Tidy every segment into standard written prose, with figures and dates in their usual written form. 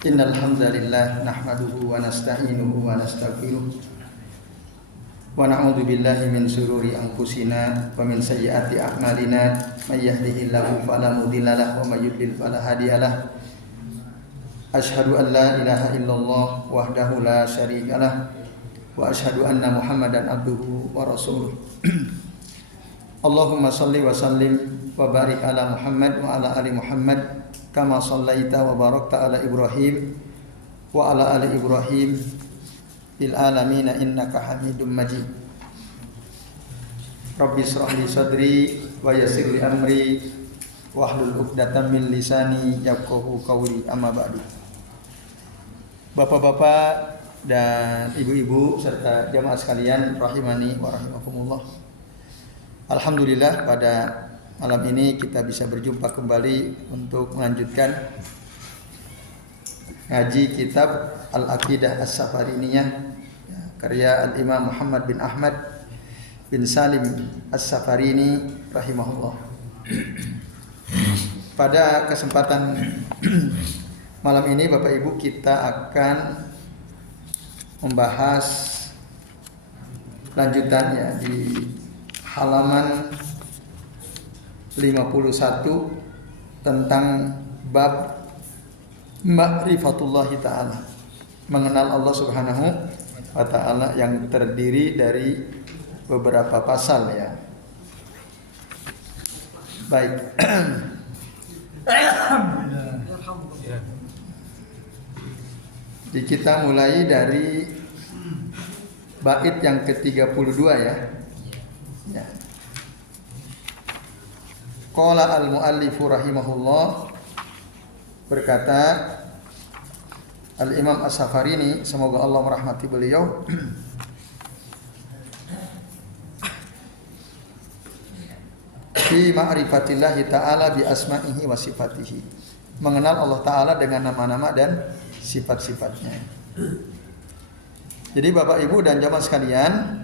Innal hamdalillah nahmaduhu wa nasta'inuhu wa nastaghfiruh wa na'udzu billahi min shururi anfusina wa min sayyiati a'malina may yahdihillahu fala mudilla lahu wa may yudlil fala hadiyalah. Asyhadu an la ilaha illallah wahdahu la syarikalah wa asyhadu anna Muhammadan abduhu wa rasuluh. Allahumma shalli wa sallim wa barik ala Muhammad wa ala ali Muhammad kama shallaita wa barakta ala Ibrahim wa ala ali Ibrahim fil alamin innaka Hamidum Majid. Rabbi shrah li sadri wa yassir li amri wahlul 'uqdatam min lisani yafqahu qawli. Amma ba'du. Bapak-bapak dan ibu-ibu serta jamaah sekalian rahimani wa rahimakumullah. Alhamdulillah pada malam ini kita bisa berjumpa kembali untuk melanjutkan ngaji kitab Al-Aqidah As-Safariniyah karya Al-Imam Muhammad bin Ahmad bin Salim As-Safarini rahimahullah. Pada kesempatan malam ini Bapak Ibu kita akan membahas lanjutannya di halaman 51 tentang bab ma'rifatullahi ta'ala, mengenal Allah subhanahu wa ta'ala, yang terdiri dari beberapa pasal ya. Baik. Jadi kita mulai dari bait yang ke-32 ya. Ya. Qala al-muallifu rahimahullah, berkata Al-Imam As-Safarini, semoga Allah merahmati beliau, fi ma'rifatillahi ta'ala bi asma'ihi wa sifatihi, mengenal Allah Ta'ala dengan nama-nama dan sifat-sifatnya. Jadi Bapak Ibu dan jamaah sekalian,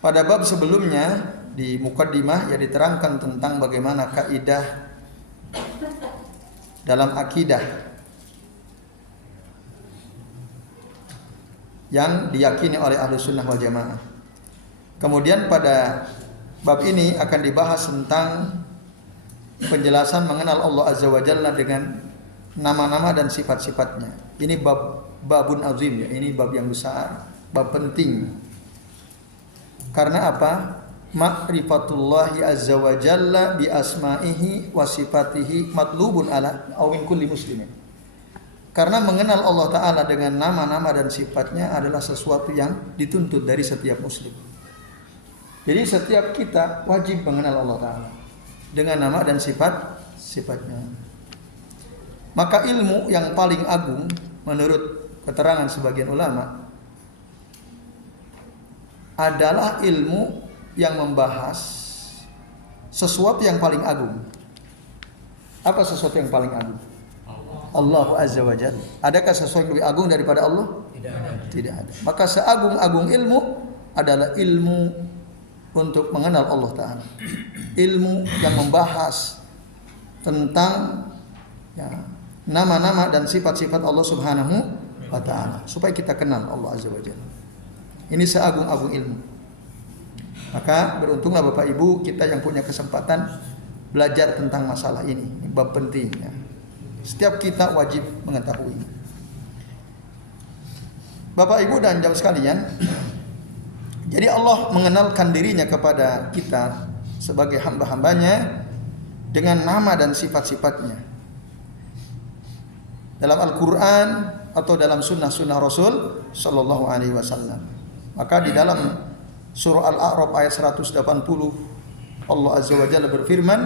pada bab sebelumnya di mukaddimah ya diterangkan tentang bagaimana kaidah dalam akidah yang diyakini oleh Ahlussunnah wal Jamaah. Kemudian pada bab ini akan dibahas tentang penjelasan mengenal Allah Azza wa Jalla dengan nama-nama dan sifat-sifatnya. Ini babun azim ya, ini bab yang besar, bab penting. Karena apa? Ma'rifatullahi azza wa jalla bi asma'ihi wa sifatihi matlubun ala awin kulli muslimin. Karena mengenal Allah Ta'ala dengan nama-nama dan sifatnya adalah sesuatu yang dituntut dari setiap muslim. Jadi setiap kita wajib mengenal Allah Ta'ala dengan nama dan sifat-sifatnya. Maka ilmu yang paling agung menurut keterangan sebagian ulama adalah ilmu yang membahas sesuatu yang paling agung. Apa sesuatu yang paling agung? Allah Azza wa Jalla. Adakah sesuatu yang lebih agung daripada Allah? Tidak ada. Maka seagung-agung ilmu adalah ilmu untuk mengenal Allah Ta'ala. Ilmu yang membahas tentang ya, nama-nama dan sifat-sifat Allah Subhanahu wa Ta'ala, supaya kita kenal Allah Azza wa Jalla. Ini seagung-agung ilmu. Maka beruntunglah Bapak Ibu kita yang punya kesempatan belajar tentang masalah ini. Bab penting ya. Setiap kita wajib mengetahui. Bapak Ibu dan jamaah sekalian, jadi Allah mengenalkan dirinya kepada kita sebagai hamba-hambanya dengan nama dan sifat-sifatnya. Dalam Al-Quran atau dalam sunnah-sunnah Rasul Sallallahu Alaihi Wasallam. Maka di dalam Surah Al-A'raf ayat 180 Allah Azza wa Jalla berfirman,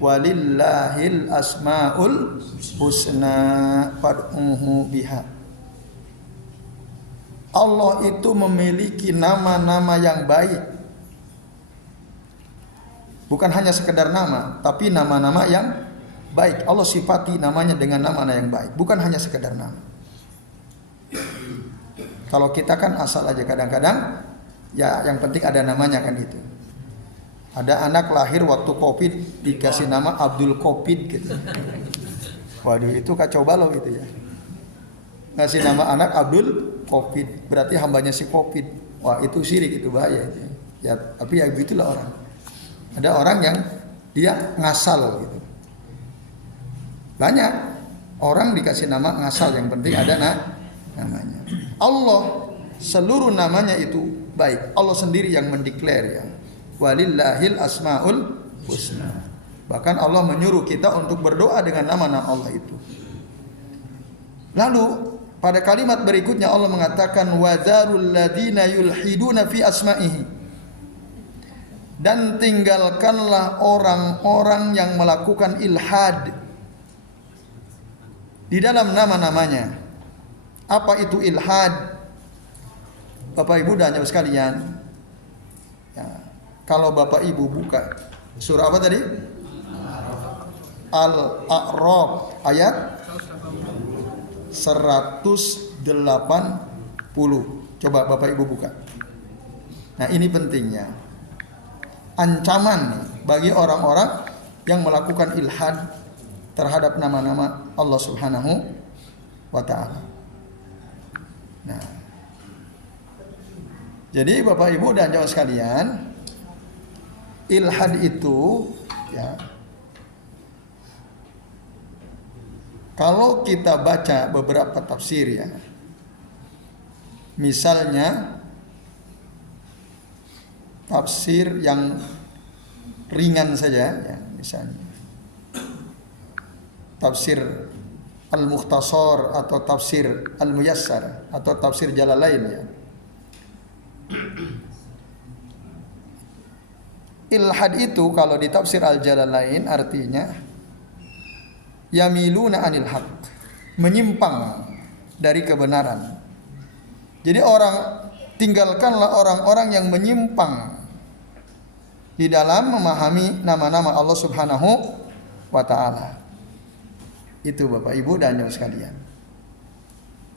walillahil asmaul husna fad'uhu biha. Allah itu memiliki nama-nama yang baik. Bukan hanya sekedar nama, tapi nama-nama yang baik. Allah sifati namanya dengan nama-nama yang baik, bukan hanya sekedar nama. Kalau kita kan asal aja kadang-kadang ya yang penting ada namanya kan itu. Ada anak lahir waktu Covid dikasih nama Abdul Covid gitu. Waduh, itu kacau balau gitu ya. Ngasih nama anak Abdul Covid, berarti hambanya si Covid. Wah, itu syirik, itu bahaya itu. Ya, tapi ya begitulah orang. Ada orang yang dia ngasal gitu. Banyak orang dikasih nama ngasal, yang penting ada namanya. Allah seluruh namanya itu baik. Allah sendiri yang mendeklar ya. Walillahil asmaul husna. Bahkan Allah menyuruh kita untuk berdoa dengan nama-nama Allah itu. Lalu pada kalimat berikutnya Allah mengatakan wadzarul ladzina yulhiduna fi asma'ihi. Dan tinggalkanlah orang-orang yang melakukan ilhad di dalam nama-namanya. Apa itu ilhad? Bapak Ibu dan Jamaah sekalian, ya, kalau Bapak Ibu buka surah apa tadi? Al-A'raf ayat 180. Coba Bapak Ibu buka. Nah, ini pentingnya. Ancaman bagi orang-orang yang melakukan ilhad terhadap nama-nama Allah Subhanahu wa taala. Nah, jadi Bapak Ibu dan jamaah sekalian, ilhad itu ya, kalau kita baca beberapa tafsir ya, misalnya tafsir yang ringan saja ya, misalnya tafsir Al-Mukhtasar atau tafsir Al-Muyassar atau tafsir Jalalain ya. Ilhad itu kalau di tafsir Al-Jalalain artinya yamiluna anil haq, menyimpang dari kebenaran. Jadi tinggalkanlah orang-orang yang menyimpang di dalam memahami nama-nama Allah Subhanahu wa taala. Itu Bapak Ibu dan Jamaah sekalian.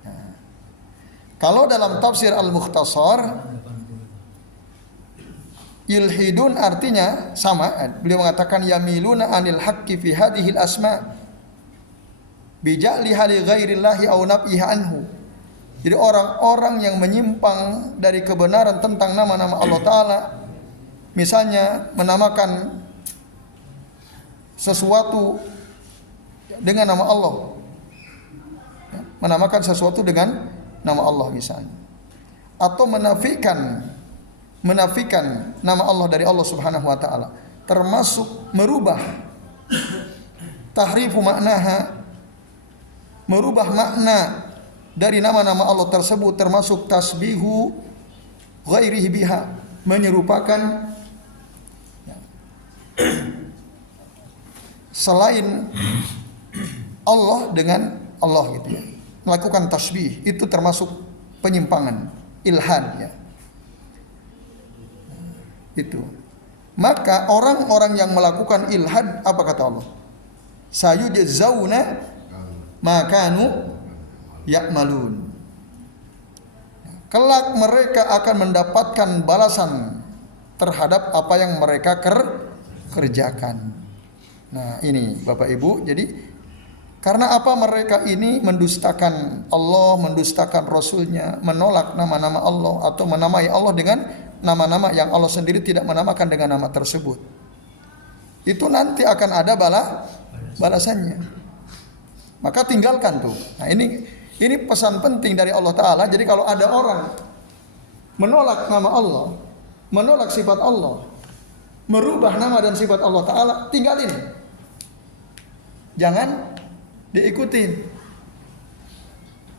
Nah, kalau dalam tafsir Al-Mukhtasar, yulhidun artinya sama. Beliau mengatakan yamiluna anil haqqi fi hadhil asma bija'liha li ghairillahi aw nab'iha anhu. Jadi orang-orang yang menyimpang dari kebenaran tentang nama-nama Allah Ta'ala, misalnya menamakan sesuatu dengan nama Allah, menamakan sesuatu dengan nama Allah misalnya, atau menafikan nama Allah dari Allah Subhanahu wa taala, termasuk merubah tahrifu maknaha, merubah makna dari nama-nama Allah tersebut, termasuk tasbihu ghairihi biha, menyerupakan selain Allah dengan Allah gitu ya. Melakukan tasbih itu termasuk penyimpangan, ilhad ya. Itu. Maka orang-orang yang melakukan ilhad, apa kata Allah? Sayujzauna ma kanu ya'malun. Kelak mereka akan mendapatkan balasan terhadap apa yang mereka kerjakan. Nah, ini Bapak Ibu, jadi karena apa mereka ini mendustakan Allah, mendustakan Rasulnya, menolak nama-nama Allah atau menamai Allah dengan nama-nama yang Allah sendiri tidak menamakan dengan nama tersebut. Itu nanti akan ada balasannya. Maka tinggalkan tuh. Nah, ini pesan penting dari Allah Ta'ala. Jadi kalau ada orang menolak nama Allah, menolak sifat Allah, merubah nama dan sifat Allah Ta'ala, tinggalin. Jangan diikutin.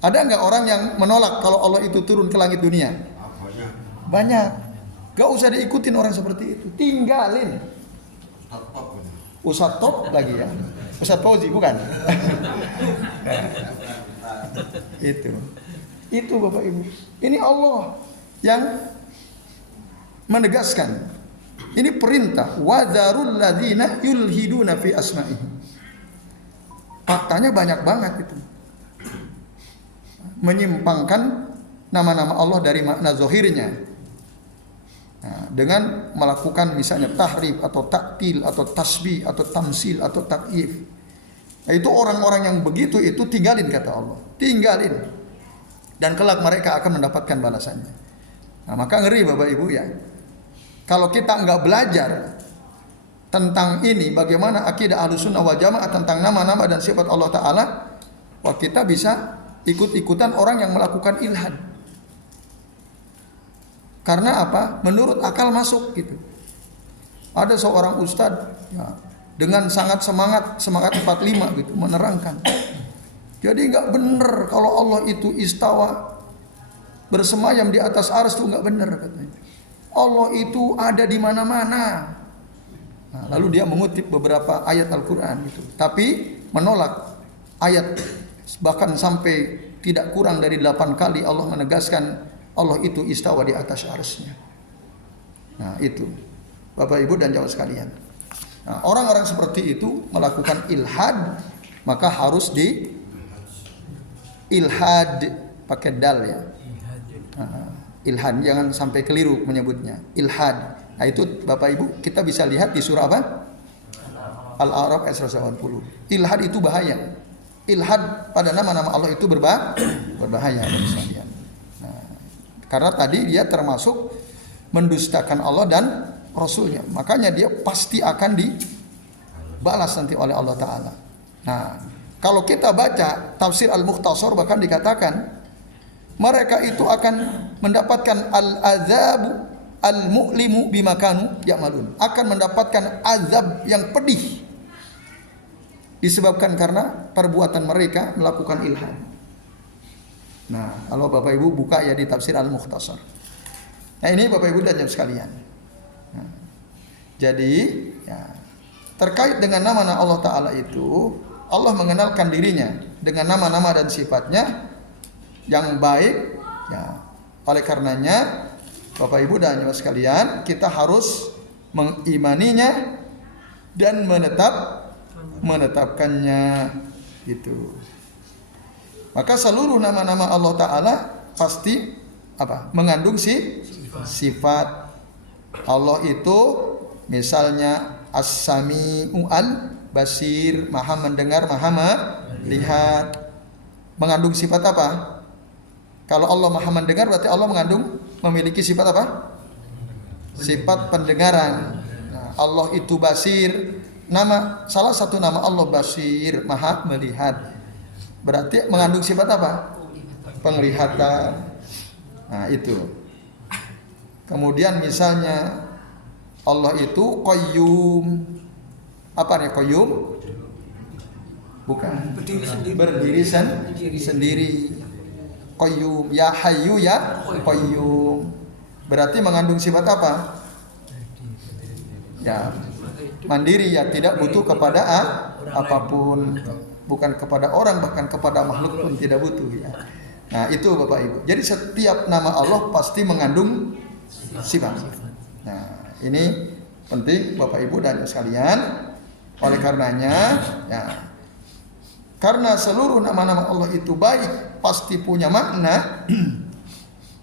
Ada nggak orang yang menolak kalau Allah itu turun ke langit dunia? Banyak. Gak usah diikutin orang seperti itu. Tinggalin. Ustadz top lagi ya. Ustadz Fauzi bukan? Itu Bapak Ibu. Ini Allah yang menegaskan. Ini perintah. Wadzarul ladzina yulhiduna fi asma'ihi. Faktanya banyak banget itu. Menyimpangkan nama-nama Allah dari makna zahirnya. Nah, dengan melakukan misalnya tahrif atau taktil atau tasbih atau tamsil atau takyif. Nah, itu orang-orang yang begitu itu tinggalin kata Allah. Tinggalin. Dan kelak mereka akan mendapatkan balasannya. Nah, maka ngeri Bapak Ibu ya. Kalau kita enggak belajar tentang ini, bagaimana akidah Ahlussunnah wal Jamaah tentang nama-nama dan sifat Allah Ta'ala, wah kita bisa ikut-ikutan orang yang melakukan ilhad. Karena apa? Menurut akal masuk gitu. Ada seorang ustadz ya, dengan sangat semangat 45 gitu menerangkan. Jadi nggak benar kalau Allah itu istawa bersemayam di atas arsy, itu nggak benar katanya. Allah itu ada di mana-mana. Nah, lalu dia mengutip beberapa ayat Al-Quran gitu. Tapi menolak ayat, bahkan sampai tidak kurang dari 8 kali Allah menegaskan Allah itu istawa di atas arsy-Nya. Nah itu Bapak Ibu dan jamaah sekalian. Nah, orang-orang seperti itu melakukan ilhad, maka harus di ilhad pakai dal ya. Ilhad, jangan sampai keliru menyebutnya. Ilhad. Nah itu Bapak Ibu kita bisa lihat di surah apa? Al-A'raf ayat 180. Ilhad itu bahaya. Ilhad pada nama-nama Allah itu berbahaya. Nah, karena tadi dia termasuk mendustakan Allah dan Rasulnya. Makanya dia pasti akan dibalas nanti oleh Allah Ta'ala. Nah, kalau kita baca tafsir Al-Mukhtasar bahkan dikatakan mereka itu akan mendapatkan al-azabu al-mu'limu bimakanu ya'malun. Akan mendapatkan azab yang pedih disebabkan karena perbuatan mereka melakukan ilhad. Nah, kalau Bapak Ibu buka ya di tafsir Al-Mukhtasar. Nah, ini Bapak Ibu dan jamaah sekalian. Nah, jadi ya, terkait dengan nama-nama Allah Ta'ala itu, Allah mengenalkan dirinya dengan nama-nama dan sifatnya yang baik ya. Oleh karenanya Bapak Ibu dan jamaah sekalian, kita harus mengimaninya dan menetapkannya gitu. Maka seluruh nama-nama Allah Ta'ala pasti apa? Mengandung sifat. Allah itu misalnya As-Sami'u Al-Basir, Maha mendengar, Maha melihat. Mengandung sifat apa? Kalau Allah Maha mendengar berarti Allah memiliki sifat apa? Sifat pendengaran. Nah, Allah itu Basir. Salah satu nama Allah Basir, Maha melihat. Berarti mengandung sifat apa? Penglihatan. Nah, itu. Kemudian misalnya Allah itu Qayyum. Apa nih Qayyum? Bukan. Berdiri sendiri. Qayyum, ya Hayyu ya Qayyum. Berarti mengandung sifat apa? Ya, mandiri ya, tidak butuh kepada apapun, bukan kepada orang, bahkan kepada makhluk pun tidak butuh ya. Nah, itu Bapak Ibu. Jadi setiap nama Allah pasti mengandung sifat. Nah, ini penting Bapak Ibu dan sekalian. Oleh karenanya ya, karena seluruh nama-nama Allah itu baik, pasti punya makna.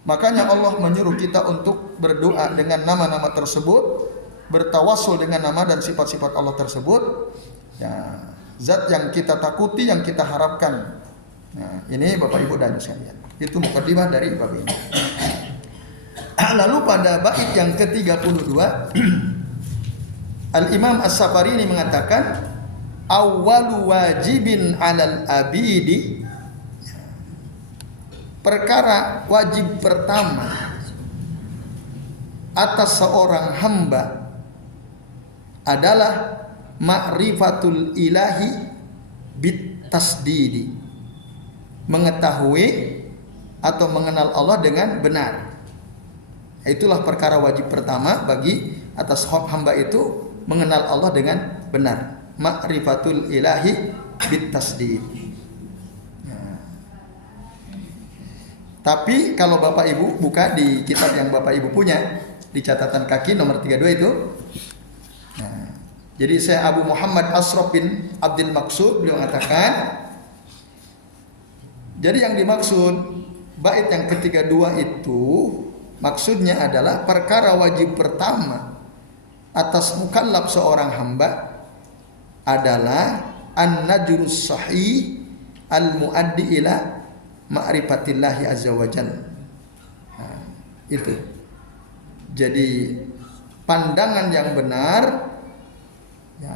Makanya Allah menyuruh kita untuk berdoa dengan nama-nama tersebut, bertawassul dengan nama dan sifat-sifat Allah tersebut. Ya, zat yang kita takuti, yang kita harapkan. Nah, ini Bapak Ibu dan sekalian. Itu mukadimah dari bab ini. Lalu pada bait yang ke-32 Al-Imam As-Safarini mengatakan awwalu wajibin 'alal abidi, perkara wajib pertama atas seorang hamba adalah ma'rifatul ilahi bit tasdidi, mengetahui atau mengenal Allah dengan benar. Itulah perkara wajib pertama bagi atas hamba itu, mengenal Allah dengan benar. Ma'rifatul ilahi bit tasdid. Tapi kalau Bapak Ibu buka di kitab yang Bapak Ibu punya, di catatan kaki nomor 32 itu. Nah, jadi saya Abu Muhammad Asraf bin Abdul Maqsud, beliau mengatakan, jadi yang dimaksud bait yang ke-32 itu Maksudnya adalah perkara wajib pertama atas mukallaf seorang hamba adalah an-najrus sahih al-muaddi ila ma'rifatillahi azza wa jalla. Nah, itu. Jadi pandangan yang benar ya,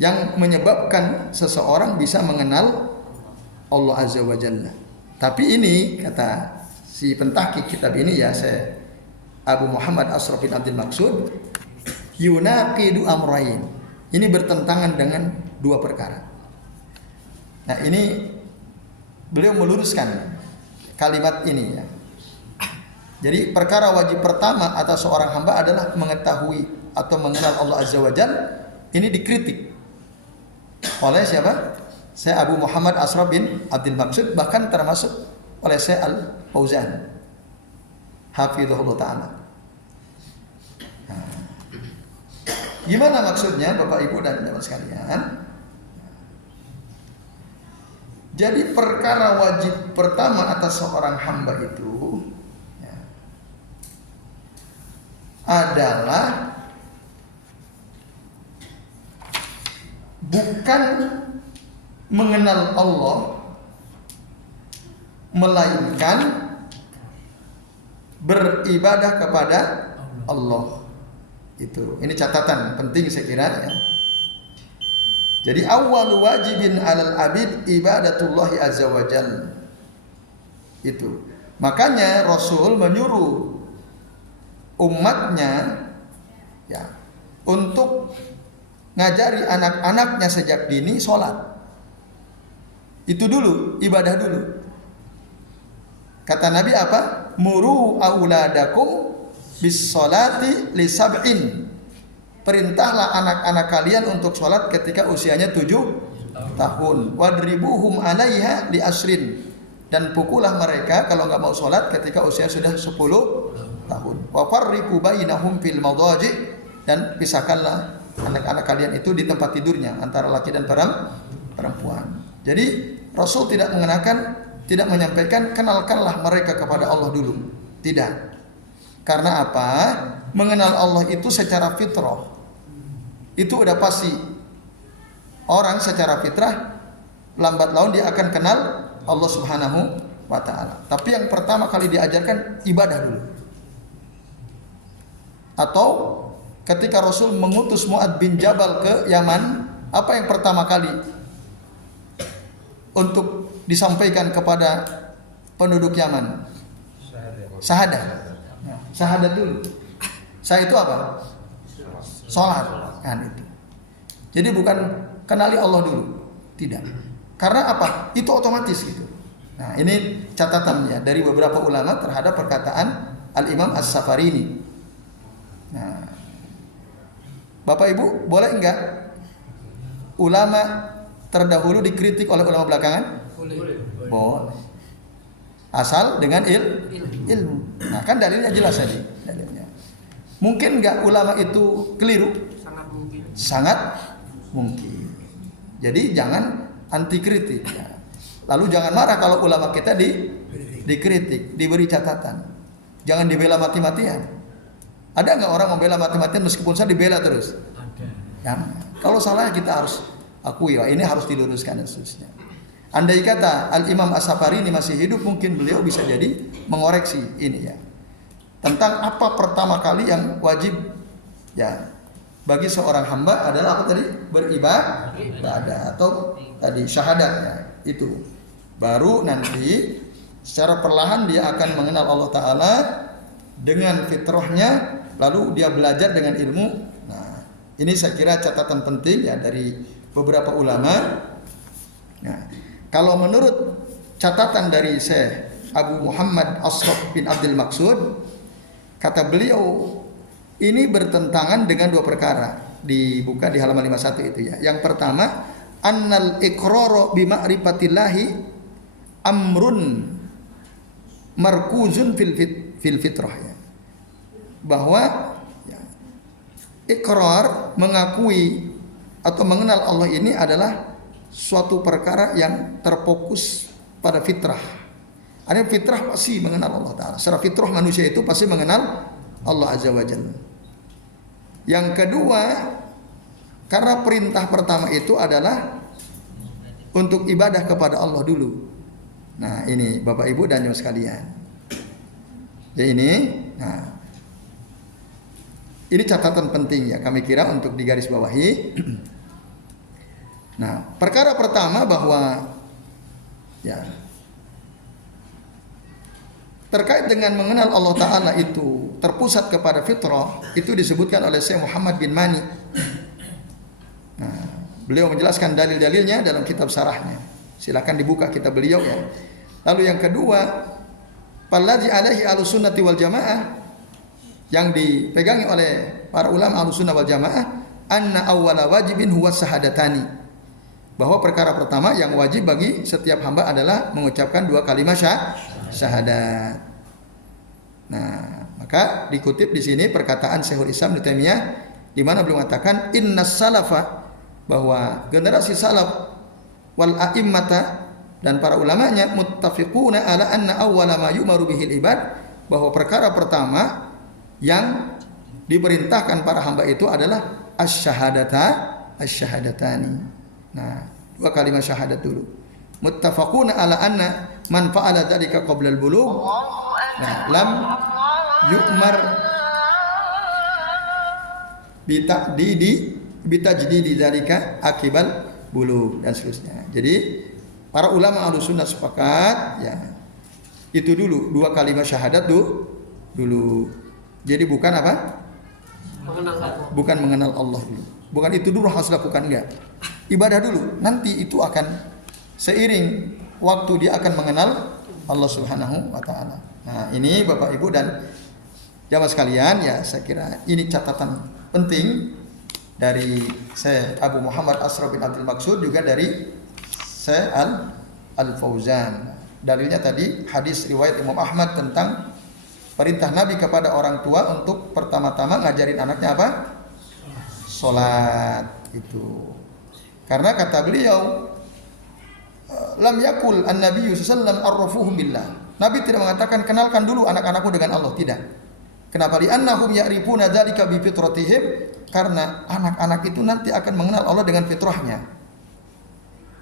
yang menyebabkan seseorang bisa mengenal Allah azza wa jalla. Tapi ini kata si pentahqiq kitab ini ya, saya Abu Muhammad Ashraf bin Abdul Maqsud, yunaqidu amrayn. Ini bertentangan dengan dua perkara. Nah, ini beliau meluruskan kalimat ini ya. Jadi perkara wajib pertama atas seorang hamba adalah mengetahui atau mengenal Allah Azza wa Jalla. Ini dikritik oleh siapa? Saya Abu Muhammad Ashraf bin Abdul Maqsud, bahkan termasuk oleh saya Al-Fauzan hafizahullah ta'ala. Nah, gimana maksudnya Bapak Ibu dan teman sekalian? Jadi perkara wajib pertama atas seorang hamba itu ya, adalah bukan mengenal Allah, melainkan beribadah kepada Allah. Itu. Ini catatan penting saya kira ya. Jadi awal wajibin alal abid ibadatullahi azza wa jalla. Itu. Makanya Rasul menyuruh umatnya ya untuk ngajari anak-anaknya sejak dini sholat. Itu dulu, ibadah dulu. Kata Nabi apa? Muru auladakum bis sholati li sab'in. Perintahlah anak-anak kalian untuk sholat ketika usianya 7 tahun. Wadribuhum alaiha li asrin. Dan pukullah mereka kalau nggak mau sholat ketika usia sudah 10 tahun. Wa farriqu bainahum fil madaji. Dan pisahkanlah anak-anak kalian itu di tempat tidurnya antara laki dan perempuan. Jadi Rasul tidak menyampaikan kenalkanlah mereka kepada Allah dulu. Tidak. Karena apa? Mengenal Allah itu secara fitrah. Itu udah pasti. Orang secara fitrah lambat laun dia akan kenal Allah Subhanahu wa taala. Tapi yang pertama kali diajarkan ibadah dulu. Atau ketika Rasul mengutus Mu'adz bin Jabal ke Yaman, apa yang pertama kali untuk disampaikan kepada penduduk Yaman? Syahadat. Syahadat dulu. Saya itu apa? Salat kan itu. Jadi bukan kenali Allah dulu. Tidak. Karena apa? Itu otomatis gitu. Nah, ini catatannya dari beberapa ulama terhadap perkataan Al-Imam As-Safarini. Nah, Bapak Ibu, boleh enggak ulama terdahulu dikritik oleh ulama belakangan? Boleh. Asal dengan ilmu. Nah, kan dalilnya jelas tadi. Dalilnya. Mungkin enggak ulama itu keliru? Sangat mungkin. Jadi jangan anti kritik. Ya. Lalu jangan marah kalau ulama kita dikritik, diberi catatan. Jangan dibela mati-matian. Ada nggak orang membela mati-matian meskipun saya dibela terus? Ada. Ya. Kalau salah kita harus akui, ya, ini harus diluruskan dan seterusnya. Andai kata Al-Imam As-Safarini masih hidup, mungkin beliau bisa jadi mengoreksi ini ya. Tentang apa pertama kali yang wajib ya bagi seorang hamba adalah apa tadi? Beribadah atau tadi syahadat ya, itu. Baru nanti secara perlahan dia akan mengenal Allah Ta'ala dengan fitrahnya, lalu dia belajar dengan ilmu. Nah, ini saya kira catatan penting ya dari beberapa ulama. Nah, kalau menurut catatan dari Syekh Abu Muhammad Ashraf bin Abdul Maqsud, kata beliau ini bertentangan dengan dua perkara. Dibuka di halaman 51 itu ya. Yang pertama, annal iqrara bi ma'rifatillahi amrun markuzun fil fitrah ya. Bahwa ya, ikrar mengakui atau mengenal Allah ini adalah suatu perkara yang terfokus pada fitrah. Ada yang fitrah pasti mengenal Allah Ta'ala. Secara fitrah manusia itu pasti mengenal Allah Azza wa Jalla. Yang kedua, karena perintah pertama itu adalah untuk ibadah kepada Allah dulu. Nah ini Bapak Ibu dan Jemaah sekalian. Ya ini catatan penting ya kami kira untuk digarisbawahi. Nah perkara pertama bahwa ya terkait dengan mengenal Allah Ta'ala itu terpusat kepada fitrah, itu disebutkan oleh Syekh Muhammad bin Mani. Nah, beliau menjelaskan dalil-dalilnya dalam kitab syarahnya. Silakan dibuka kitab beliau ya. Lalu yang kedua, Pallazi alaihi ahlussunnati wal jamaah, yang dipegangi oleh para ulama ahlussunnah wal jamaah, anna awwala wajibin huwa sahadatani. Bahwa perkara pertama yang wajib bagi setiap hamba adalah mengucapkan dua kalimat syahadat. Nah, maka dikutip di sini perkataan Syekhul Islam Ibnu Taimiyah di mana beliau mengatakan innas salafa, bahwa generasi salaf wal a'immata dan para ulamanya muttafiquna ala anna awwala ma yu'maru bihil ibad, bahwa perkara pertama yang diperintahkan para hamba itu adalah asy-syahadatani. Nah, dua kalimat syahadat dulu. Muttafaquna ala anna man fa'ala dzalika qabla al-bulugh, nah, lam yu'mar bitajdidi dzalika akibal bulugh dan seterusnya. Jadi para ulama Ahlussunnah sepakat ya itu dulu dua kalimat syahadat dulu. Jadi bukan apa? Bukan mengenal Allah dulu. Bukan itu dulu harus lakukan, enggak. Ibadah dulu. Nanti itu akan seiring waktu dia akan mengenal Allah Subhanahu wa taala. Nah, ini Bapak Ibu dan jamaah sekalian ya, saya kira ini catatan penting dari Syekh Abu Muhammad Asraf bin Abdul Maksud, juga dari Syekh Al-Fauzan. Dalilnya tadi hadis riwayat Imam Ahmad tentang perintah Nabi kepada orang tua untuk pertama-tama ngajarin anaknya apa? Salat itu. Karena kata beliau, lam yakul an-nabiyyu sallallahu alaihi wasallam arrafuhum billah. Nabi tidak mengatakan kenalkan dulu anak-anakku dengan Allah, tidak. Kenapa? Li'annahum ya'rifuna dzalika bi fitratihim, karena anak-anak itu nanti akan mengenal Allah dengan fitrahnya.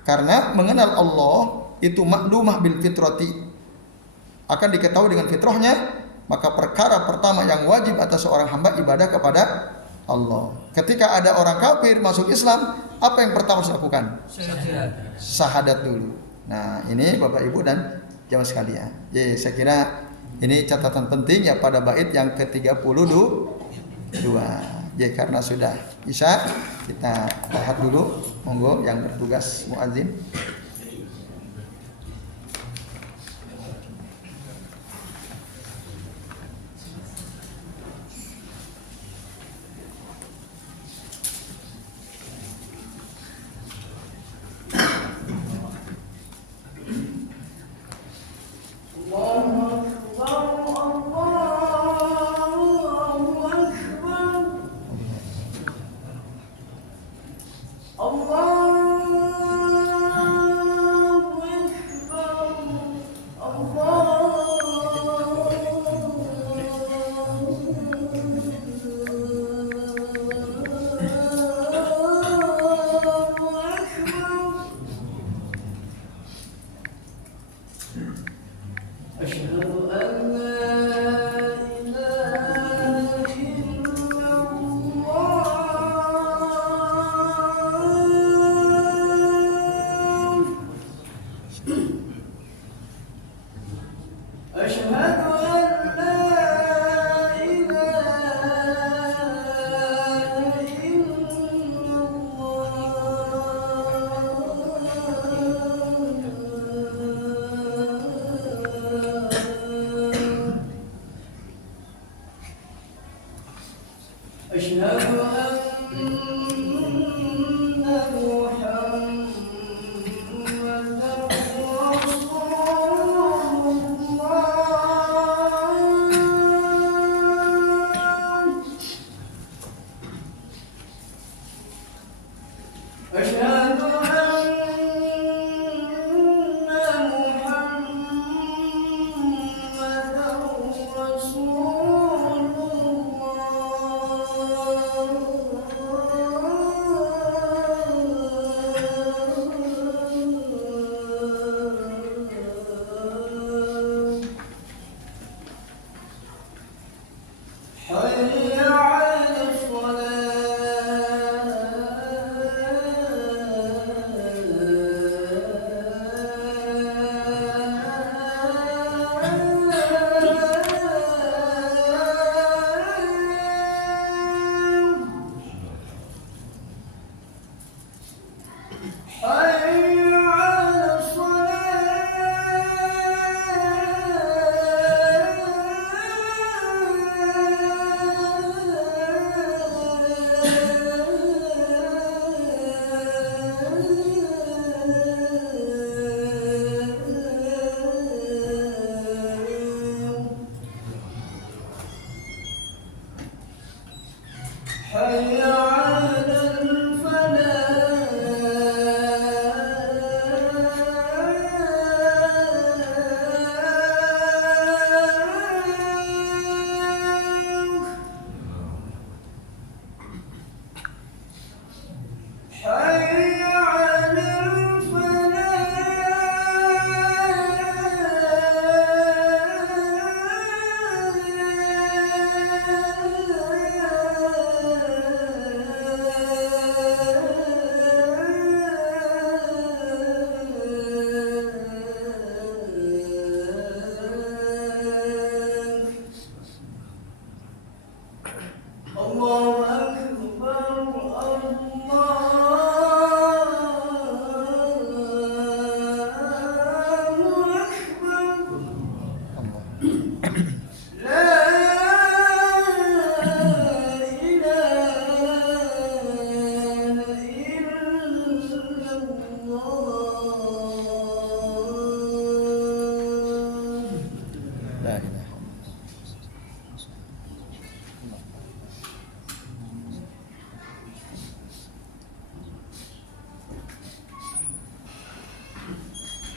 Karena mengenal Allah itu maklumah bil fitrati, akan diketahui dengan fitrahnya, maka perkara pertama yang wajib atas seorang hamba ibadah kepada Allah. Ketika ada orang kafir masuk Islam, apa yang pertama harus lakukan? Syahadat dulu. Nah, ini Bapak Ibu dan jamaah sekalian. Jadi saya kira ini catatan penting ya pada bait yang ke-32. Jadi karena sudah Isya, kita lihat dulu. Monggo yang bertugas muadzin.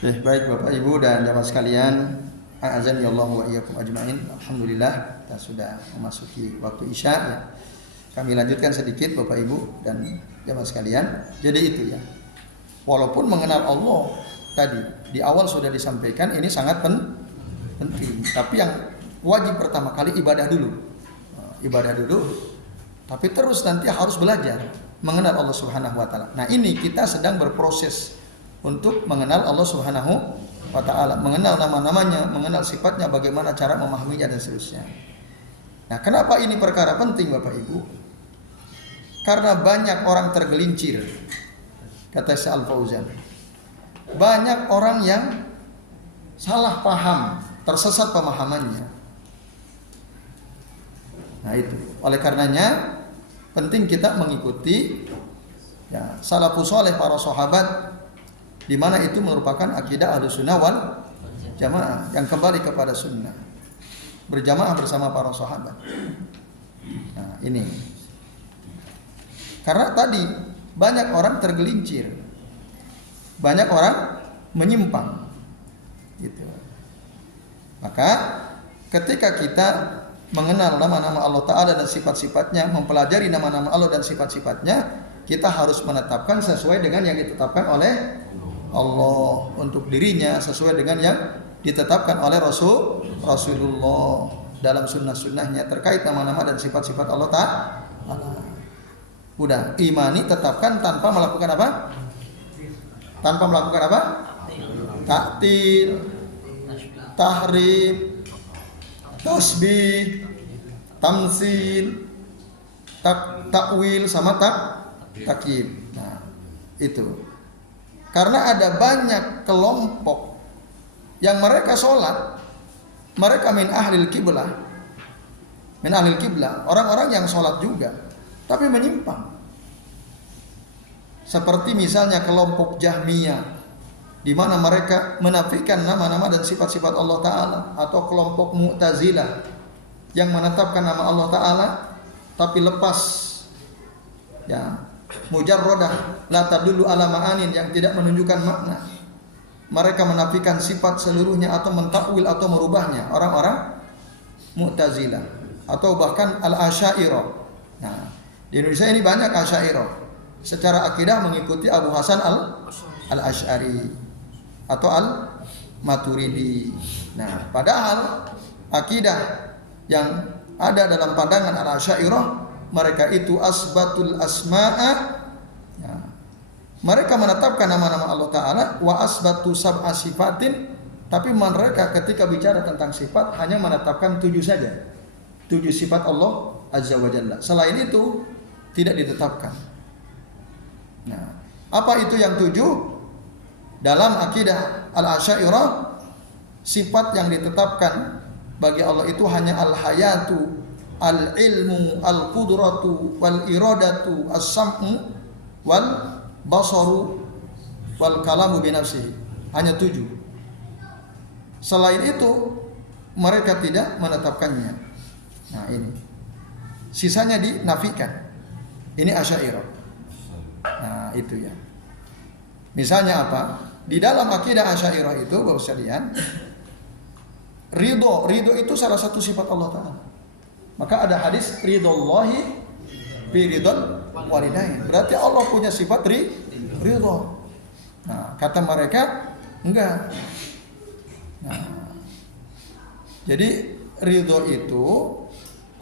Baik Bapak Ibu dan jamaah sekalian, a'azani Allah wa iyyakum ajmain. Alhamdulillah kita sudah memasuki waktu Isya ya. Kami lanjutkan sedikit Bapak Ibu dan jamaah sekalian. Jadi itu ya. Walaupun mengenal Allah tadi di awal sudah disampaikan ini sangat penting, tapi yang wajib pertama kali ibadah dulu. Ibadah dulu, tapi terus nanti harus belajar mengenal Allah Subhanahu wa taala. Nah, ini kita sedang berproses untuk mengenal Allah Subhanahu wa taala, mengenal nama-namanya, mengenal sifatnya, bagaimana cara memahaminya dan seterusnya. Nah, kenapa ini perkara penting Bapak Ibu? Karena banyak orang tergelincir, kata Syekh Al-Fauzan. Banyak orang yang salah paham, tersesat pemahamannya. Nah itu, oleh karenanya penting kita mengikuti ya, salafus saleh para sahabat, di mana itu merupakan akidah Ahlussunnah wal Jamaah yang kembali kepada sunnah, berjamaah bersama para sahabat. Nah ini, karena tadi banyak orang tergelincir, banyak orang menyimpang, gitu. Maka ketika kita mengenal nama-nama Allah Ta'ala dan sifat-sifatnya, mempelajari nama-nama Allah dan sifat-sifatnya, kita harus menetapkan sesuai dengan yang ditetapkan oleh Allah untuk dirinya, sesuai dengan yang ditetapkan oleh Rasulullah dalam sunnah-sunnahnya terkait nama-nama dan sifat-sifat Allah Ta'ala. Udah, imani tetapkan tanpa melakukan apa? Tanpa melakukan apa? Ta'til, tahrif, tasbih, tamsil, takwil sama takyif. Nah, itu. Karena ada banyak kelompok yang mereka sholat, mereka min ahlil kiblah, orang-orang yang sholat juga, tapi menyimpang. Seperti misalnya kelompok Jahmiyah, di mana mereka menafikan nama-nama dan sifat-sifat Allah Ta'ala, atau kelompok Mu'tazilah yang menetapkan nama Allah Ta'ala tapi lepas ya, mujarradah la tadullu ala ma'anin, yang tidak menunjukkan makna. Mereka menafikan sifat seluruhnya atau mentakwil atau merubahnya, orang-orang Mu'tazilah atau bahkan Al-Asy'ariyah. Nah, di Indonesia ini banyak Asy'ariyah secara akidah mengikuti Abu Hasan Al-Asy'ari atau Al-Maturidi. Nah, padahal akidah yang ada dalam pandangan Al-Asy'ariyah, mereka itu asbatul asma'a ya. Mereka menetapkan nama-nama Allah Ta'ala wa asbatu sab'a sifatin, tapi mereka ketika bicara tentang sifat hanya menetapkan 7 saja, 7 sifat Allah Azza wa Jalla. Selain itu tidak ditetapkan. Nah, apa itu yang 7? Dalam akidah Al-Asy'ariyah, sifat yang ditetapkan bagi Allah itu hanya al-hayatu, al-ilmu, al-qudratu, wal-iradatu, as-sam'u, wal-basaru, wal-kalamu binafsihi. Hanya 7. Selain itu mereka tidak menetapkannya. Nah ini, sisanya dinafikan. Ini Asy'ariyah. Nah itu ya. Misalnya apa? Di dalam akidah Asy'ariyah itu Bapak sekalian, ridho itu salah satu sifat Allah Ta'ala. Maka ada hadis ridhollahi bi ridhal walidain. Berarti Allah punya sifat ridho. Nah, kata mereka enggak. Nah, jadi ridho itu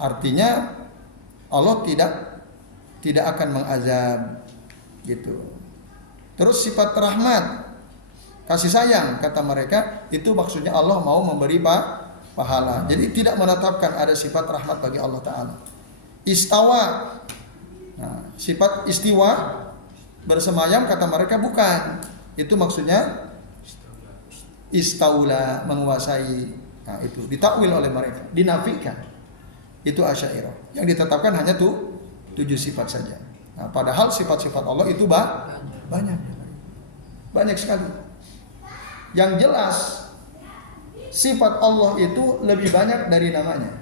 artinya Allah tidak akan mengazab gitu. Terus sifat rahmat, kasih sayang, kata mereka itu maksudnya Allah mau memberi pahala. Jadi tidak menetapkan ada sifat rahmat bagi Allah Ta'ala. Istawa, nah, sifat istiwa, bersemayam, kata mereka bukan. Itu maksudnya istaula, menguasai. Nah itu ditakwil oleh mereka, dinafikan. Itu Asy'ariyah. Yang ditetapkan hanya 7 sifat saja. Nah, padahal sifat-sifat Allah itu banyak sekali. Yang jelas sifat Allah itu lebih banyak dari namanya.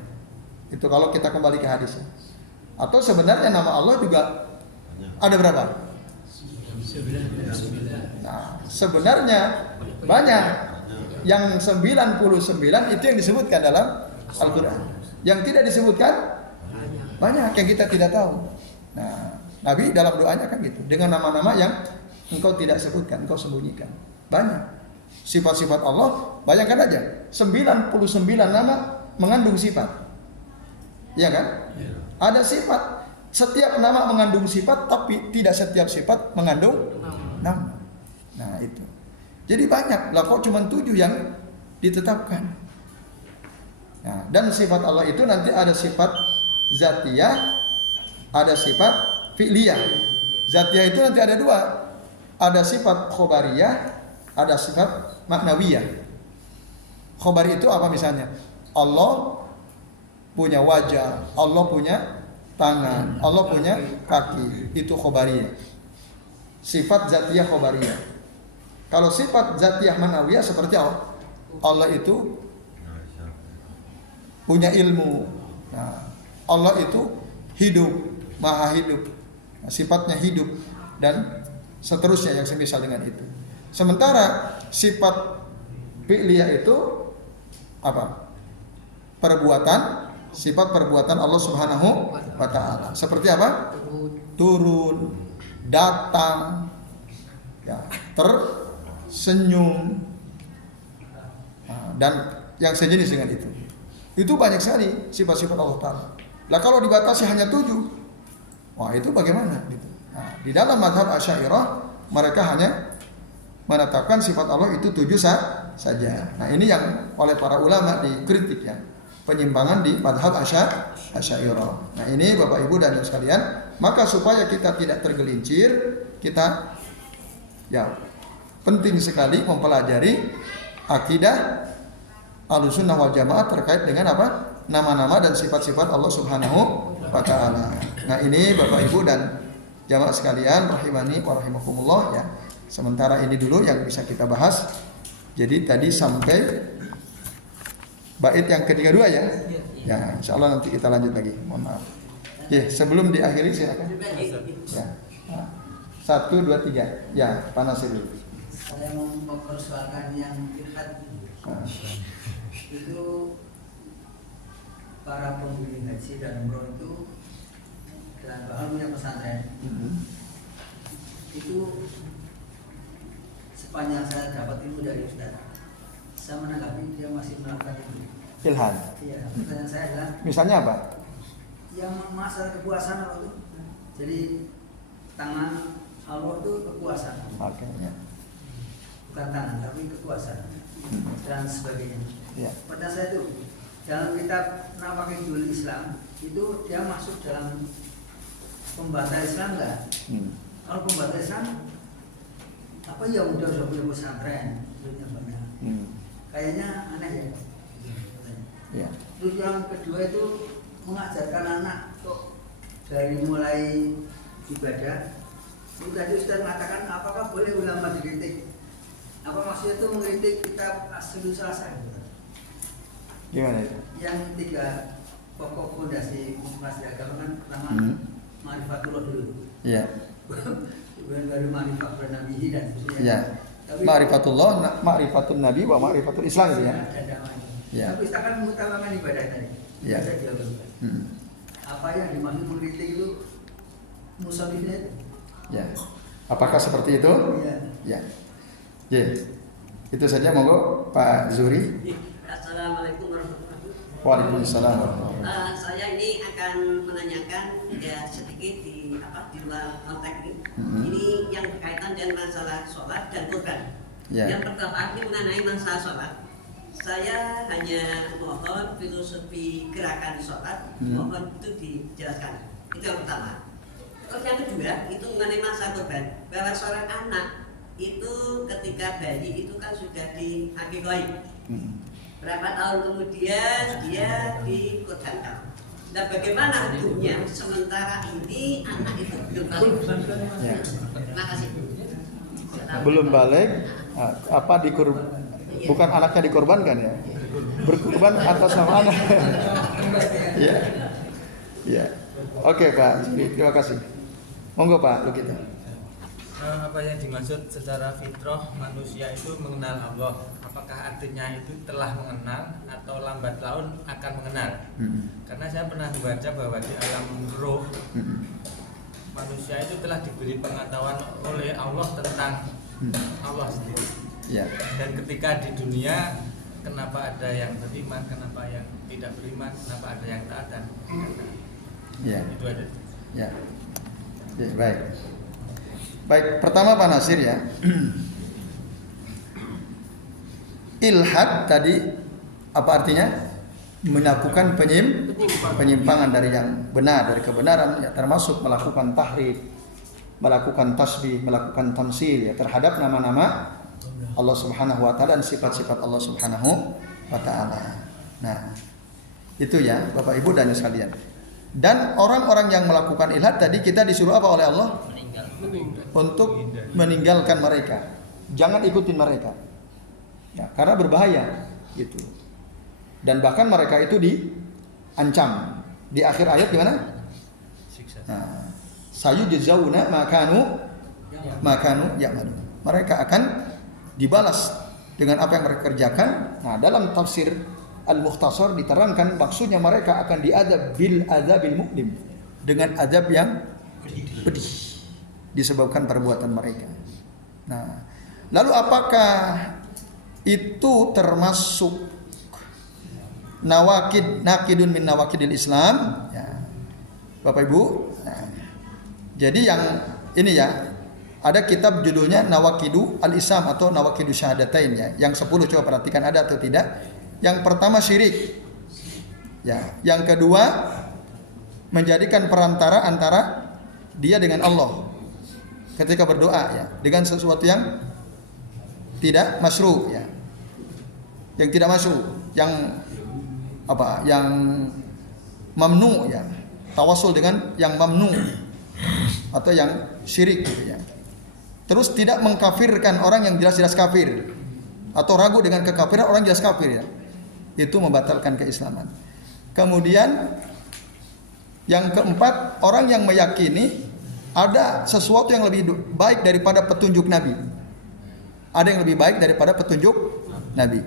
Itu kalau kita kembali ke hadisnya. Atau sebenarnya nama Allah juga ada berapa? Nah, sebenarnya Banyak. Yang 99 itu yang disebutkan dalam Al-Quran. Yang tidak disebutkan banyak yang kita tidak tahu. Nah, Nabi dalam doanya kan gitu, dengan nama-nama yang engkau tidak sebutkan, engkau sembunyikan. Banyak. Sifat-sifat Allah, bayangkan aja, 99 nama mengandung sifat. Iya kan? Ada sifat, setiap nama mengandung sifat, tapi tidak setiap sifat mengandung nama. Nah, itu. Jadi banyak, lah kok cuma 7 yang ditetapkan. Nah, dan sifat Allah itu nanti ada sifat zatiyah, ada sifat fi'liyah. Zatiyah itu nanti ada 2. Ada sifat khobariyah, ada sifat maknawiyah. Khobar itu apa misalnya? Allah punya wajah, Allah punya tangan, Allah punya kaki. Itu khobariyah. Sifat zatiyah khobariyah. Kalau sifat zatiyah maknawiyah seperti apa? Allah itu punya ilmu. Nah, Allah itu hidup, maha hidup. Nah, sifatnya hidup dan seterusnya yang semisal dengan itu. Sementara sifat fi'liyah itu apa? Perbuatan, sifat perbuatan Allah Subhanahu wa taala. Seperti apa? Turun, datang, ya, tersenyum, dan yang sejenis dengan itu. Itu banyak sekali sifat-sifat Allah Ta'ala. Lah kalau dibatasi hanya 7, wah itu bagaimana? Gitu. Nah, di dalam mazhab Asy'ariyah mereka hanya menetapkan sifat Allah itu 7 saja. Nah ini yang oleh para ulama dikritik ya, penyimpangan di mazhab Asy'ariyah. Nah ini Bapak Ibu dan sekalian, maka supaya kita tidak tergelincir, kita ya penting sekali mempelajari akidah Ahlussunnah wal Jamaah terkait dengan apa? Nama-nama dan sifat-sifat Allah Subhanahu wa taala. Nah, ini Bapak Ibu dan jamaah sekalian rahimani wa rahimakumullah ya. Sementara ini dulu yang bisa kita bahas. Jadi tadi sampai bait yang kedua ya. Ya, insyaallah nanti kita lanjut lagi. Mohon maaf. Ya, sebelum diakhiri silakan. Ya. 1 2 3. Ya, panas dulu. Saya mau mempersoalkan yang ilhad. Itu para pembimbing haji dan umroh itu dalam hal punya pesantren itu sepanjang saya dapat ilmu dari Ustaz, saya menanggapi dia masih melakukan itu ilhad. Iya, pertanyaan saya adalah misalnya apa? Yang masalah kekuasaan Allah itu, jadi tangan Allah itu kekuasaan. Oke, ya. Bukan tangan tapi kekuasaan dan sebagainya. Ya. Pada saya itu dalam kitab Nawaqidul Islam itu dia masuk dalam pembatal Islam enggak? Kalau pembatal Islam apa ya udah punya pesantren, punya banyak. Kayaknya aneh ya. Ya. Terus yang kedua itu mengajarkan anak kok dari mulai ibadah. Itu tadi Ustaz mengatakan apakah boleh ulama dikritik? Apa maksudnya itu mengkritik kitab As-Sulul Salasah? Gimana itu? Yang 3 pokok fondasi masjid agama kan pertama ma'rifatullah dulu. Iya. Kemudian baru ma'rifatul nabi dan sebagainya. Iya. Ma'rifatullah, ma'rifatun nabi wa ma'rifatul Islam gitu ya. Iya. Tapi kita kan mengutamakan ibadah tadi. Iya. Apa yang dimaksud mengkritik itu musannifnya itu? Ya. Apakah seperti itu? Iya. Ya. Ya. Itu saja monggo Pak Zuri. Assalamualaikum warahmatullahi wabarakatuh. Waalaikumsalam. Saya ini akan menanyakan ya sedikit di luar konteks ini. Ini yang berkaitan dengan masalah sholat dan kurban. Ya. Yang pertama ini mengenai masalah sholat. Saya hanya mohon filosofi gerakan sholat, mohon itu dijelaskan. Itu yang pertama. Terus yang kedua itu mengenai masalah kurban. Bahwa seorang anak itu ketika bayi itu kan sudah dihakikoi. Berapa tahun kemudian dia dikurbankan. Dan bagaimana hukumnya sementara ini anak itu belum balik? Ya. Terima kasih. Belum balik, bukan anaknya dikorbankan ya? Berkorban atas nama anak. Ya. Ya. Oke Pak, terima kasih. Monggo Pak, lu kita. Apa yang dimaksud secara fitrah manusia itu mengenal Allah? Apakah artinya itu telah mengenal atau lambat laun akan mengenal? Karena saya pernah membaca bahwa di alam roh manusia itu telah diberi pengetahuan oleh Allah tentang Allah sendiri. Ya. Dan ketika di dunia, kenapa ada yang beriman, kenapa yang tidak beriman, kenapa ada yang taat dan tidak taat. Ya. Itu ada. Ya. Ya, baik. Baik, pertama Pak Nasir ya. Ilhad tadi apa artinya? Melakukan penyimpangan dari yang benar, dari kebenaran ya, termasuk melakukan tahrif, melakukan tasbih, melakukan tamsil ya terhadap nama-nama Allah Subhanahu wa taala dan sifat-sifat Allah Subhanahu wa taala. Nah, itu ya Bapak Ibu dan sekalian. Dan orang-orang yang melakukan ilhad tadi kita disuruh apa oleh Allah? Untuk meninggalkan mereka. Jangan ikutin mereka. Ya, karena berbahaya gitu. Dan bahkan mereka itu diancam. Di akhir ayat gimana? Siksa. Nah, sayujzauna makanu ya'malun. Mereka akan dibalas dengan apa yang mereka kerjakan. Nah, dalam tafsir Al-Mukhtasar diterangkan maksudnya mereka akan diadab bil adzabil mu'lim, dengan adab yang pedih disebabkan perbuatan mereka. Nah, lalu apakah itu termasuk nakidun min nawakidil Islam? Ya. Bapak Ibu, nah, jadi yang ini ya, ada kitab judulnya Nawakidu al-Islam atau Nawakidu Syahadatain ya. Yang 10 coba perhatikan ada atau tidak. Yang pertama syirik. Ya, yang kedua menjadikan perantara antara dia dengan Allah ketika berdoa ya, dengan sesuatu yang tidak masyru' ya. Yang tidak masyru', yang apa? Yang mamnu ya. Tawasul dengan yang mamnu atau yang syirik gitu ya. Terus tidak mengkafirkan orang yang jelas-jelas kafir atau ragu dengan kekafiran orang jelas kafir ya. Itu membatalkan keislaman. Kemudian yang keempat, orang yang meyakini ada sesuatu yang lebih baik daripada petunjuk Nabi. Ada yang lebih baik daripada petunjuk Nabi.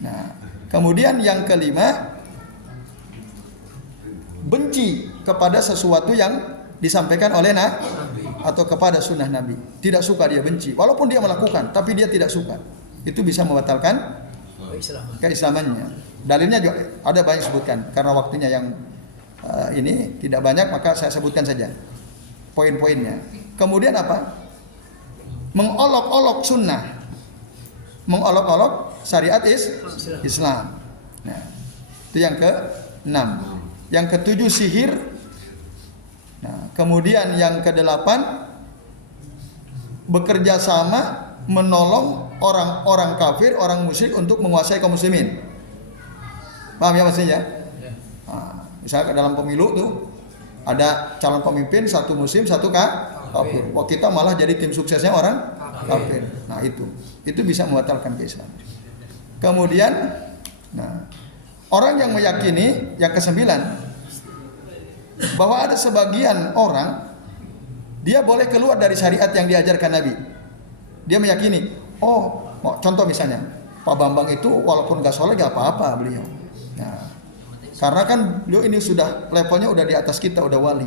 Nah, kemudian yang kelima, benci kepada sesuatu yang disampaikan oleh atau kepada sunnah Nabi. Tidak suka, dia benci. Walaupun dia melakukan, tapi dia tidak suka. Itu bisa membatalkan keislamannya. Dalilnya juga ada banyak sebutkan. Karena waktunya yang ini tidak banyak, maka saya sebutkan saja poin-poinnya. Kemudian apa? Mengolok-olok sunnah, mengolok-olok syariat Islam. Nah, itu yang ke-6. Yang ke-7 sihir. Nah, kemudian yang ke-8 bekerja sama menolong orang-orang kafir, orang musyrik untuk menguasai kaum muslimin. Paham ya maksudnya? Nah, misalnya dalam pemilu tuh ada calon pemimpin satu muslim, satu kafir. Wah, kita malah jadi tim suksesnya orang kafir. Nah, itu bisa membatalkan keislaman. Kemudian, nah, orang yang meyakini yang ke-9 bahwa ada sebagian orang dia boleh keluar dari syariat yang diajarkan Nabi. Dia meyakini, oh, contoh misalnya Pak Bambang itu walaupun gak soleh gak apa-apa beliau. Nah, karena kan beliau ini sudah levelnya udah di atas kita, udah wali.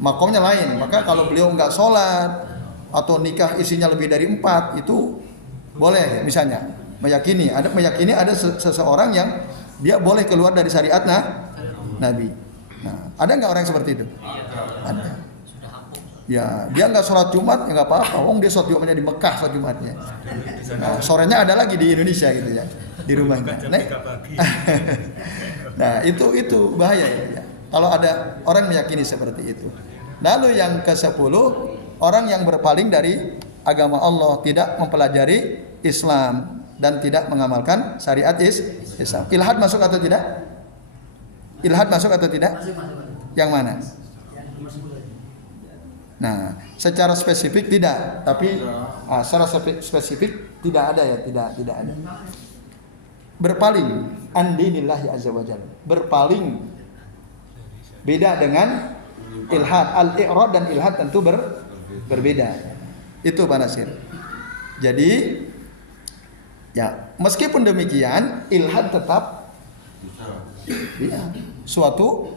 Makomnya lain. Maka kalau beliau nggak sholat atau nikah isinya lebih dari 4 itu boleh misalnya meyakini ada seseorang yang dia boleh keluar dari syariat Nabi. Nah, ada nggak orang yang seperti itu? Ada. Ya, dia nggak sholat Jumat ya nggak apa-apa. Wong dia sholat Jumatnya di Mekah, sholat Jumatnya. Nah, sorenya ada lagi di Indonesia gitu ya, di rumahnya. Nah, itu bahaya ya. Kalau ada orang meyakini seperti itu. Lalu yang ke-10, orang yang berpaling dari agama Allah, tidak mempelajari Islam dan tidak mengamalkan syariat Islam. Ilhad masuk atau tidak? Ilhad masuk atau tidak? Yang mana? Nah, secara spesifik tidak, tapi secara spesifik tidak ada ya, tidak ada. Berpaling an dinillahi azza wajalla. Berpaling beda dengan ilhad. Al-i'rad dan ilhad tentu berbeda. Itu Pak Nasir. Jadi ya, meskipun demikian ilhad tetap ya, suatu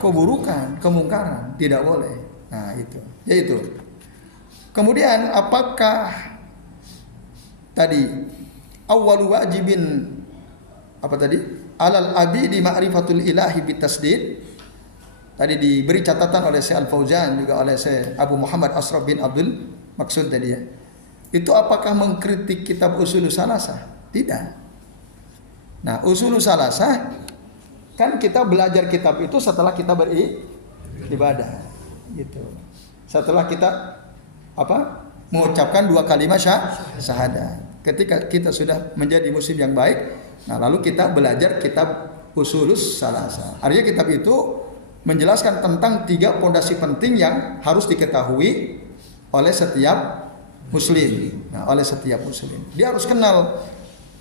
keburukan, kemungkaran, tidak boleh. Nah, itu. Yaitu. Kemudian apakah tadi awwalu wajibin apa tadi? Alal abidi ma'rifatul ilahi bitasdid. Tadi diberi catatan oleh Syekh Al-Fauzan juga oleh Syekh Abu Muhammad Ashraf bin Abdul Maksud tadi ya. Itu apakah mengkritik kitab Ushulus Salasah? Tidak. Nah, Ushulus Salasah kan kita belajar kitab itu setelah kita beribadah gitu. Setelah kita mengucapkan 2 kalimat syahadat. Ketika kita sudah menjadi muslim yang baik, nah lalu kita belajar kitab Ushulus Salasah. Artinya kitab itu menjelaskan tentang 3 pondasi penting yang harus diketahui oleh setiap muslim. Nah, oleh setiap muslim. Dia harus kenal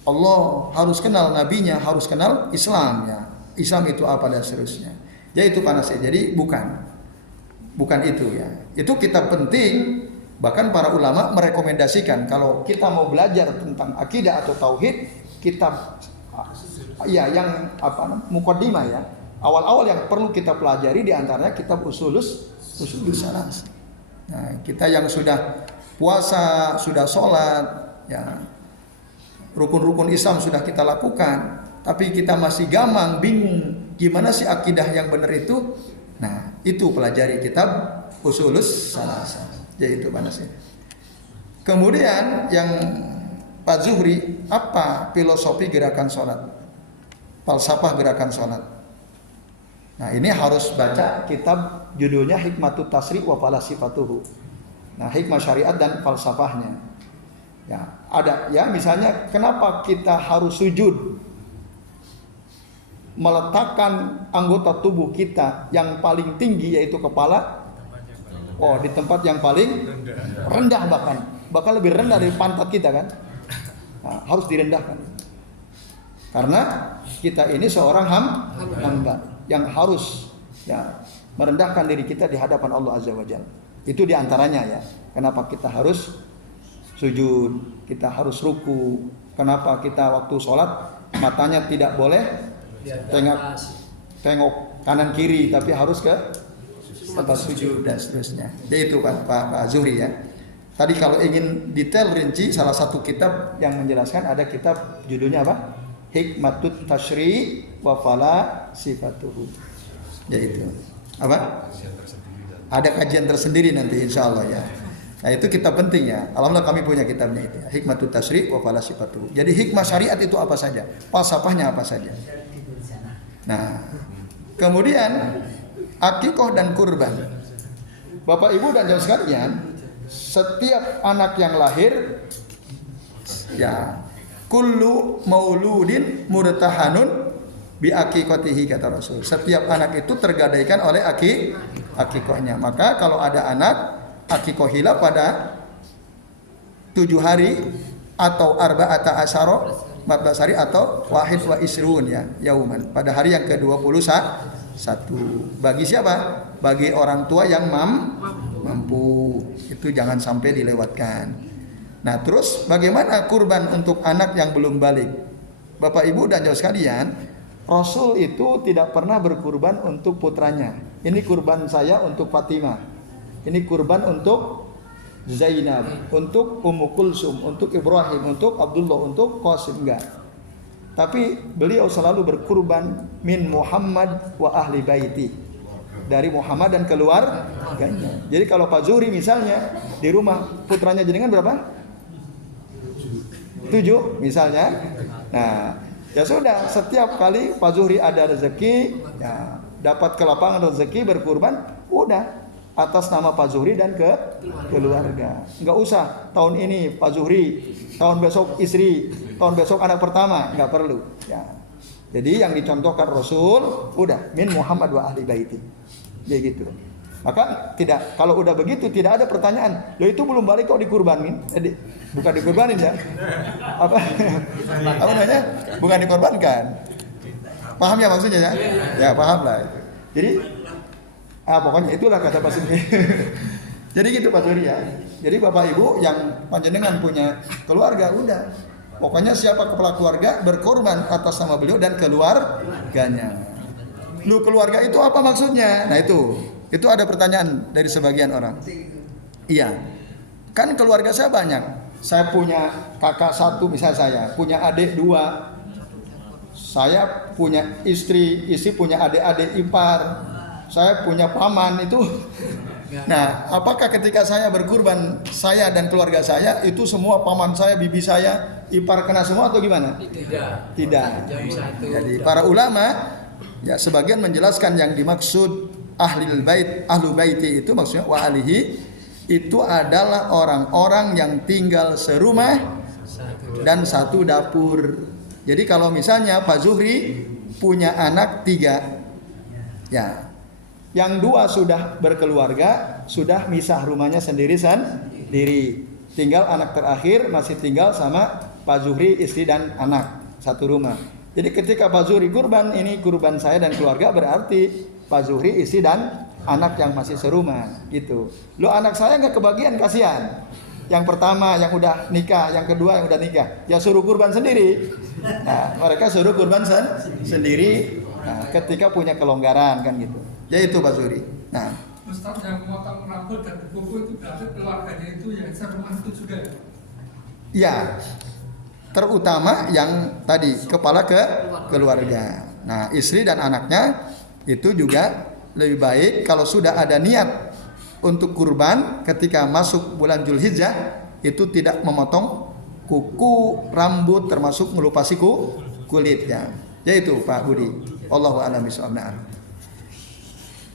Allah, harus kenal nabinya, harus kenal Islamnya. Islam itu apa dan seterusnya. Jadi itu panas ya. Jadi bukan itu ya. Itu kitab penting. Bahkan para ulama merekomendasikan kalau kita mau belajar tentang akidah atau tauhid, kitab ya yang muqaddimah ya. Awal-awal yang perlu kita pelajari diantaranya kitab Ushulus Salasah. Nah, kita yang sudah puasa, sudah sholat, ya, rukun-rukun Islam sudah kita lakukan, tapi kita masih gamang, bingung, gimana sih akidah yang benar itu? Nah, itu pelajari kitab Ushulus Salasah. Yaitu panasnya. Kemudian yang Pak Zuhri, apa filosofi gerakan sholat? Falsafah gerakan sholat. Nah, ini harus baca kitab judulnya Hikmatut Tasri' wa Falasifatuhu. Nah, hikmah syariat dan falsafahnya. Ya, ada ya misalnya kenapa kita harus sujud? Meletakkan anggota tubuh kita yang paling tinggi yaitu kepala di tempat yang paling rendah bahkan lebih rendah dari pantat kita kan. Nah, harus direndahkan. Karena kita ini seorang hamba yang harus ya merendahkan diri kita di hadapan Allah Azza wa Jalla. Itu diantaranya ya. Kenapa kita harus sujud, kita harus ruku. Kenapa kita waktu sholat matanya tidak boleh tengok kanan kiri, tapi harus ke atas sujud dan seterusnya. Jadi itu Pak Zuhri ya. Tadi kalau ingin detail rinci, salah satu kitab yang menjelaskan ada kitab judulnya apa? Hikmatut Tasri' wa Falasifatuhu. Yaitu apa? Ada kajian tersendiri nanti insya Allah ya. Nah itu kitab penting ya. Alhamdulillah kami punya kitabnya itu ya. Hikmatut Tasri' wa Falasifatuhu. Jadi hikmah syariat itu apa saja? Falsafahnya apa saja? Nah kemudian akikoh dan kurban. Bapak Ibu dan jamaah sekalian, setiap anak yang lahir ya kullu mauludin murtahanun bi aqiqatihi kata Rasul. Setiap anak itu tergadaikan oleh akikohnya. Maka kalau ada anak akikohila pada 7 hari atau arba'ata asyara 14 hari atau wahid wa isrun ya yauman pada hari yang ke-21. Bagi siapa? Bagi orang tua yang mampu. Itu jangan sampai dilewatkan. Nah terus bagaimana kurban untuk anak yang belum balik? Bapak Ibu dan jamaah sekalian, Rasul itu tidak pernah berkurban untuk putranya. Ini kurban saya untuk Fatimah. Ini kurban untuk Zainab, untuk Ummu Kulsum, untuk Ibrahim, untuk Abdullah, untuk Qasim, enggak. Tapi beliau selalu berkurban min Muhammad wa ahli baiti. Dari Muhammad dan keluarganya. Jadi kalau Pak Zuhri misalnya di rumah putranya jenengan berapa? 7 misalnya. Nah, ya sudah setiap kali Pak Zuhri ada rezeki, ya, dapat kelapangan rezeki berkurban, udah atas nama Pak Zuhri dan keluarga. Enggak usah tahun ini Pak Zuhri, tahun besok istri, tahun besok anak pertama, enggak perlu. Ya. Jadi yang dicontohkan Rasul udah min Muhammad wa ahli baiti. Jadi gitu. Maka tidak, kalau udah begitu tidak ada pertanyaan. Loh itu belum balik kok dikurbanin? Bukan dikurbanin ya? Apa namanya? Bukan dikorbankan. Paham ya maksudnya ya? Ya paham lah. Jadi pokoknya itulah kata Pak Sindi. Jadi gitu Pak Suri ya. Jadi Bapak Ibu yang panjenengan punya keluarga udah. Pokoknya siapa kepala keluarga berkorban atas nama beliau dan keluarganya. Lu keluarga itu apa maksudnya? Nah itu ada pertanyaan dari sebagian orang. Iya. Kan keluarga saya banyak. Saya punya kakak 1 misalnya saya, punya adik 2. Saya punya istri punya adik-adik ipar. Saya punya paman itu. Nah, apakah ketika saya berkurban saya dan keluarga saya itu semua paman saya, bibi saya, ipar kena semua atau gimana? Tidak. Jadi para ulama ya sebagian menjelaskan yang dimaksud ahlu baiti itu maksudnya wa alihi itu adalah orang-orang yang tinggal serumah dan satu dapur. Jadi kalau misalnya Pak Zuhri punya anak 3, ya, yang 2 sudah berkeluarga, sudah misah rumahnya sendiri. Tinggal anak terakhir masih tinggal sama Pak Zuhri, istri dan anak satu rumah. Jadi ketika Pak Zuhri kurban, ini kurban saya dan keluarga berarti Pak Zuhri, istri dan anak yang masih serumah gitu. Lo anak saya nggak kebagian, kasihan. Yang pertama yang udah nikah, yang kedua yang udah nikah, ya suruh kurban sendiri. Nah, mereka suruh kurban sendiri. Nah, ketika punya kelonggaran kan gitu. Ya itu Pak Zuhri. Nah, Ustaz yang memotong rambut dan kuku itu berarti keluarganya itu yang serumah itu sudah. Ya, terutama yang tadi kepala keluarga. Nah, istri dan anaknya itu juga lebih baik kalau sudah ada niat untuk kurban ketika masuk bulan Zulhijjah itu tidak memotong kuku, rambut termasuk melupasi kulitnya. Yaitu Pak Budi. Allahu a'lam bishawab.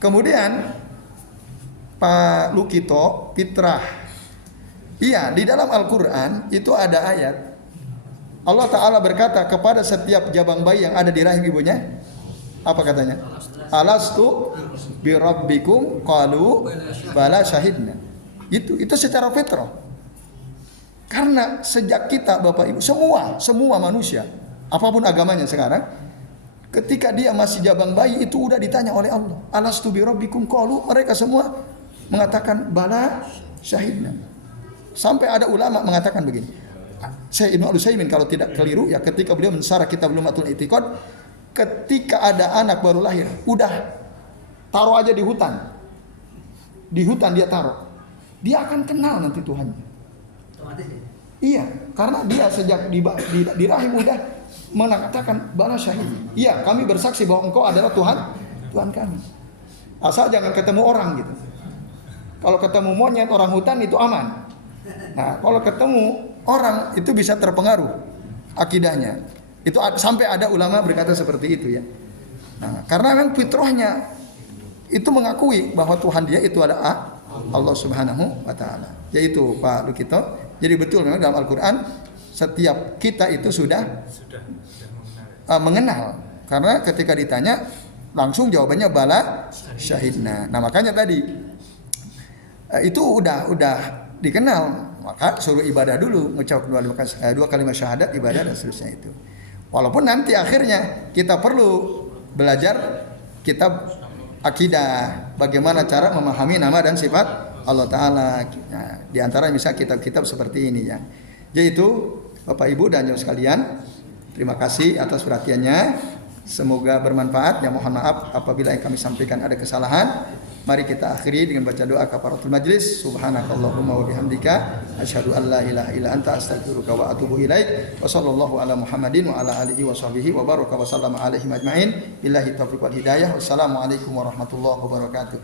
Kemudian Pak Lukito fitrah. Iya, di dalam Al-Qur'an itu ada ayat Allah Ta'ala berkata kepada setiap jabang bayi yang ada di rahim ibunya. Apa katanya? Alastu birabbikum qalu bala syahidna. Itu secara fitrah. Karena sejak kita Bapak Ibu semua manusia apapun agamanya sekarang ketika dia masih jabang bayi itu udah ditanya oleh Allah. Alastu birabbikum qalu, mereka semua mengatakan bala syahidna. Sampai ada ulama mengatakan begini. Saya Ibnu Al-Utsaimin kalau tidak keliru ya ketika beliau mensarah kitab Lumatul I'tiqad, ketika ada anak baru lahir, udah taruh aja di hutan. Di hutan dia taruh. Dia akan kenal nanti Tuhannya. Otomatis ya? Iya, karena dia sejak di rahim udah mengatakan bala syahid. Iya, kami bersaksi bahwa engkau adalah Tuhan kami. Asal jangan ketemu orang gitu. Kalau ketemu monyet orang hutan itu aman. Nah, kalau ketemu orang itu bisa terpengaruh akidahnya. Itu sampai ada ulama berkata seperti itu ya. Nah, karena memang fitrahnya itu mengakui bahwa Tuhan dia itu adalah Allah Subhanahu wa taala. Yaitu Pak Lukito. Jadi betul memang dalam Al-Qur'an setiap kita itu sudah mengenal. Karena ketika ditanya langsung jawabannya bala syahidna. Nah, makanya tadi itu udah dikenal, maka suruh ibadah dulu, mengucap dua kalimat syahadat, ibadah dan seterusnya itu. Walaupun nanti akhirnya kita perlu belajar kitab akidah, bagaimana cara memahami nama dan sifat Allah Ta'ala. Nah, di antara misalnya kitab-kitab seperti ini ya. Yaitu Bapak Ibu dan Jemaah sekalian, terima kasih atas perhatiannya. Semoga bermanfaat. Ya mohon maaf apabila yang kami sampaikan ada kesalahan. Mari kita akhiri dengan baca doa kafaratul majlis. Subhanakallahumma wa bihamdika asyhadu an la ilaha illa anta astaghfiruka wa atubu ilaik. Wa sallallahu ala Muhammadin wa ala alihi wa sahbihi wa baraka wa sallama alaihi ajmain. Billahi taufiq wal hidayah. Wassalamualaikum warahmatullahi wabarakatuh.